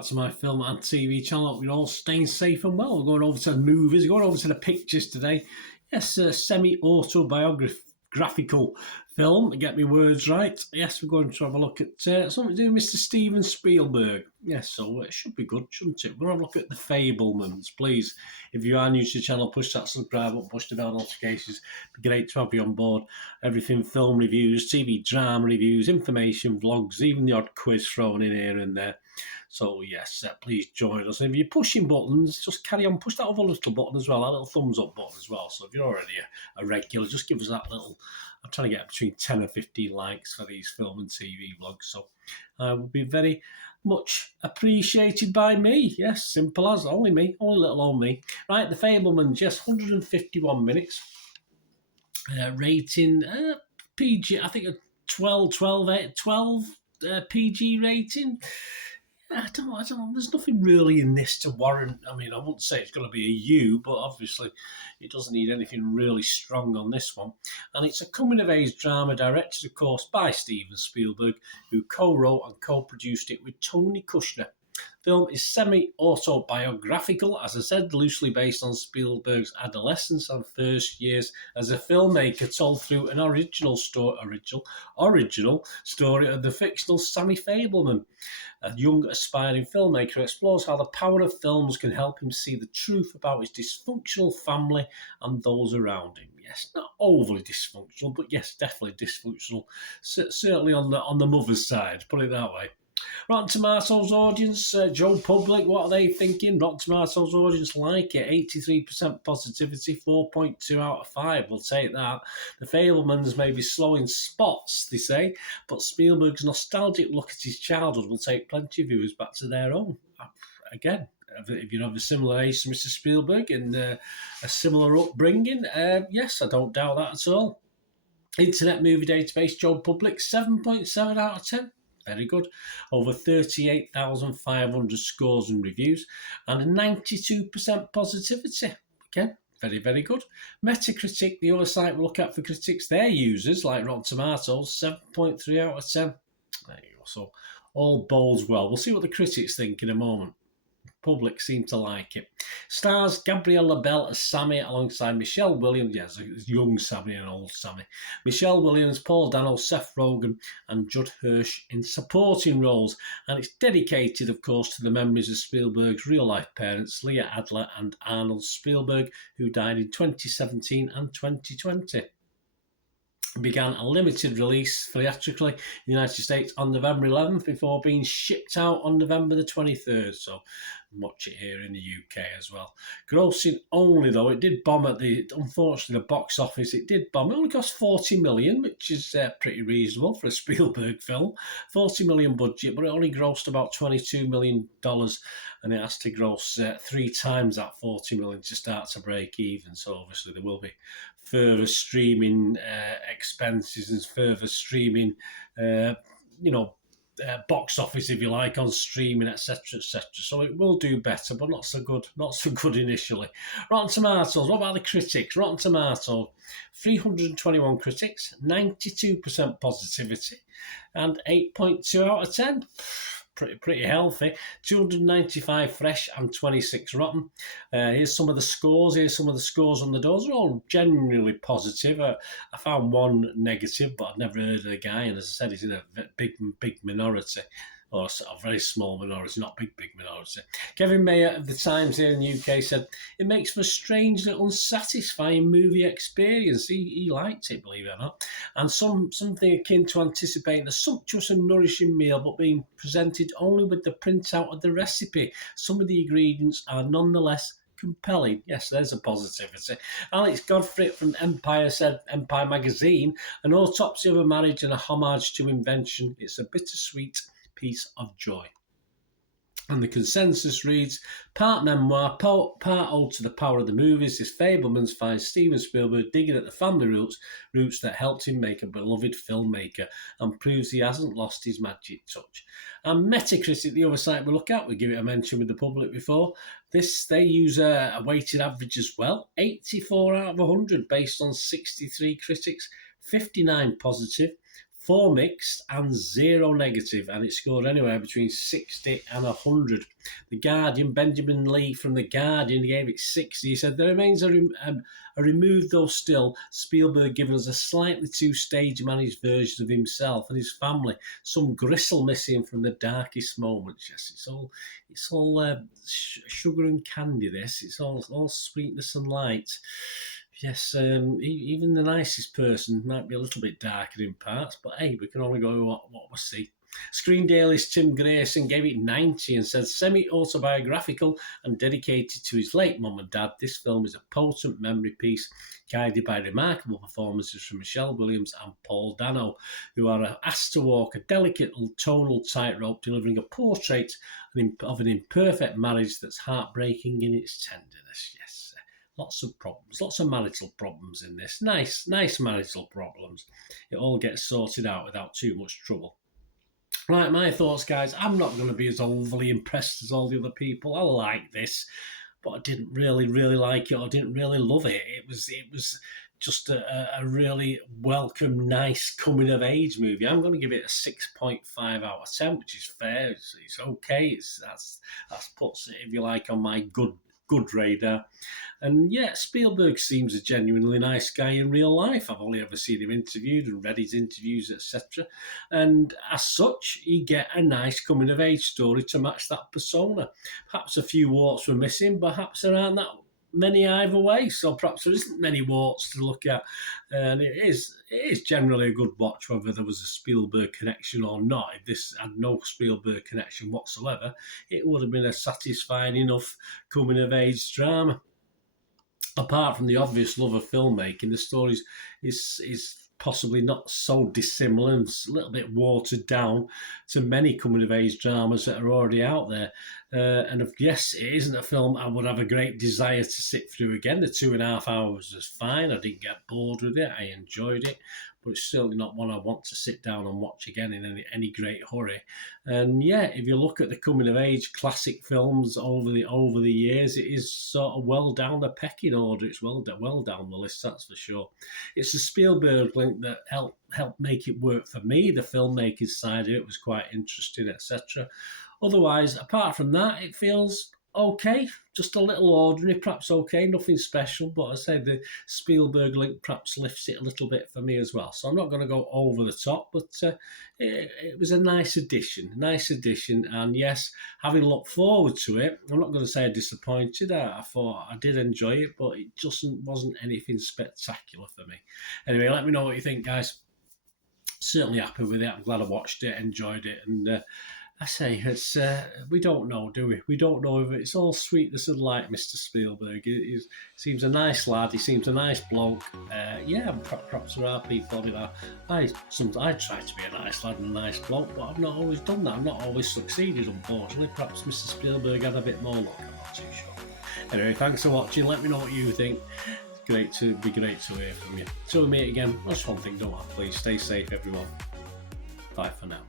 back to my film and TV channel. Hope you're all staying safe and well. We're going over to the movies, we're going over to the pictures today. Yes, a semi-autobiographical film, to get my words right. Yes, we're going to have a look at something to do with Mr. Steven Spielberg. Yes, so it should be good, shouldn't it? We're going to have a look at the Fabelmans. Please, if you are new to the channel, push that subscribe button, push the bell notifications. It'd be great to have you on board. Everything film reviews, TV drama reviews, information, vlogs, even the odd quiz thrown in here and there. So yes, please join us. And if you're pushing buttons, just carry on. Push that other little button as well, that little thumbs up button as well. So if you're already a regular, just give us that little. I'm trying to get between 10 and 15 likes for these film and TV vlogs. So would be very much appreciated by me. Yes, simple as. Only me, only little old me. Right, the Fabelmans, yes, 151 minutes. Rating PG, I think a 12 PG rating. I don't know. There's nothing really in this to warrant. I mean, I wouldn't say it's going to be a U, but obviously it doesn't need anything really strong on this one. And it's a coming-of-age drama directed, of course, by Steven Spielberg, who co-wrote and co-produced it with Tony Kushner. The film is semi-autobiographical, as I said, loosely based on Spielberg's adolescence and first years as a filmmaker, told through an original story of the fictional Sammy Fabelman. A young, aspiring filmmaker explores how the power of films can help him see the truth about his dysfunctional family and those around him. Yes, not overly dysfunctional, but yes, definitely dysfunctional. Certainly on the mother's side, put it that way. Rotten Tomatoes audience, Joe Public, what are they thinking? Rotten Tomatoes audience like it, 83% positivity, 4.2 out of 5, we'll take that. The Fabelmans may be slow in spots, they say, but Spielberg's nostalgic look at his childhood will take plenty of viewers back to their own. Again, if you're of a similar age to Mr. Spielberg and a similar upbringing, yes, I don't doubt that at all. Internet Movie Database, Joe Public, 7.7 out of 10. Very good. Over 38,500 scores and reviews and 92% positivity. Again, very, very good. Metacritic, the other site we look at for critics, their users, like Rotten Tomatoes, 7.3 out of 10. There you go. So all bodes well. We'll see what the critics think in a moment. Public seem to like it. Stars Gabrielle LaBelle as Sammy alongside Michelle Williams, yes, young Sammy and old Sammy. Michelle Williams, Paul Dano, Seth Rogen and Judd Hirsch in supporting roles. And it's dedicated, of course, to the memories of Spielberg's real-life parents, Leah Adler and Arnold Spielberg, who died in 2017 and 2020. Began a limited release theatrically in the United States on November 11th before being shipped out on November the 23rd. So watch it here in the UK as well. Grossing only, though, it did bomb unfortunately, the box office. It did bomb. It only cost $40 million, which is pretty reasonable for a Spielberg film. $40 million budget, but it only grossed about $22 million, and it has to gross 3 times that $40 million to start to break even. So obviously there will be further streaming expenses and further streaming, box office, if you like, on streaming, etc., etc. So it will do better, but not so good initially. Rotten Tomatoes, what about the critics? Rotten Tomatoes, 321 critics, 92% positivity, and 8.2 out of 10. Pretty healthy. 295 fresh and 26 rotten. Here's some of the scores. On the doors. They're all genuinely positive. I found one negative, but I'd never heard of the guy. And as I said, he's in a big minority. Or a very small minority, not big minority. Kevin Mayer of the Times here in the UK said, it makes for a strangely unsatisfying movie experience. He liked it, believe it or not. And something akin to anticipating a sumptuous and nourishing meal, but being presented only with the printout of the recipe. Some of the ingredients are nonetheless compelling. Yes, there's a positivity. Alex Godfrey from Empire said, Empire magazine, an autopsy of a marriage and a homage to invention. It's a bittersweet piece of joy. And the consensus reads, part memoir, part ode to the power of the movies, this Fabelmans finds Steven Spielberg digging at the family roots that helped him make a beloved filmmaker and proves he hasn't lost his magic touch. And Metacritic, the other site we look at, we give it a mention with the public before. They use a weighted average as well, 84 out of 100 based on 63 critics, 59 positive, 4 mixed and 0 negative, and it scored anywhere between 60 and 100. The Guardian, Benjamin Lee from The Guardian, gave it 60. He said, there remains a remove though still, Spielberg giving us a slightly too stage-managed version of himself and his family. Some gristle missing from the darkest moments. Yes, it's all sugar and candy, this. It's all sweetness and light. Yes, even the nicest person might be a little bit darker in parts, but hey, we can only go with what we see. Screen Daily's Tim Grayson gave it 90 and said, semi-autobiographical and dedicated to his late mum and dad, this film is a potent memory piece guided by remarkable performances from Michelle Williams and Paul Dano, who are asked to walk a delicate tonal tightrope, delivering a portrait of an imperfect marriage that's heartbreaking in its tenderness. Yes. Lots of problems, lots of marital problems in this. Nice marital problems. It all gets sorted out without too much trouble. Right, my thoughts, guys. I'm not going to be as overly impressed as all the other people. I like this, but I didn't really like it, or didn't really love it. It was just a really welcome, nice coming-of-age movie. I'm going to give it a 6.5 out of 10, which is fair. It's okay. That's puts it, if you like, on my good radar. And yeah, Spielberg seems a genuinely nice guy in real life. I've only ever seen him interviewed and read his interviews, etc. And as such, you get a nice coming-of-age story to match that persona. Perhaps a few warts were missing, perhaps there aren't that many either way, so perhaps there isn't many warts to look at. And it is generally a good watch, whether there was a Spielberg connection or not. If this had no Spielberg connection whatsoever, it would have been a satisfying enough coming-of-age drama. Apart from the obvious love of filmmaking, the story is possibly not so dissimilar and a little bit watered down to many coming-of-age dramas that are already out there. And yes, it isn't a film I would have a great desire to sit through again. The 2.5 hours was fine. I didn't get bored with it. I enjoyed it. But it's certainly not one I want to sit down and watch again in any great hurry. And yeah, if you look at the coming-of-age classic films over the years, it is sort of well down the pecking order. It's well down the list, that's for sure. It's the Spielberg link that helped make it work for me. The filmmaker's side of it was quite interesting, etc. Otherwise, apart from that, it feels okay, just a little ordinary, perhaps okay, nothing special, but I say the Spielberg link perhaps lifts it a little bit for me as well. So I'm not going to go over the top, but it was a nice addition, and yes, having looked forward to it, I'm not going to say I'm disappointed. I thought I did enjoy it, but it just wasn't anything spectacular for me. Anyway, let me know what you think, guys. Certainly happy with it. I'm glad I watched it, enjoyed it, and I say, it's we don't know, do we? We don't know if it's all sweetness and light, Mr. Spielberg. He seems a nice lad. He seems a nice bloke. Yeah, perhaps there are people that I try to be a nice lad and a nice bloke, but I've not always done that. I've not always succeeded, unfortunately. Perhaps Mr. Spielberg had a bit more luck. I'm not too sure. Anyway, thanks for watching. Let me know what you think. It's be great to hear from you. Till we meet again, that's one thing, don't I? Please stay safe, everyone. Bye for now.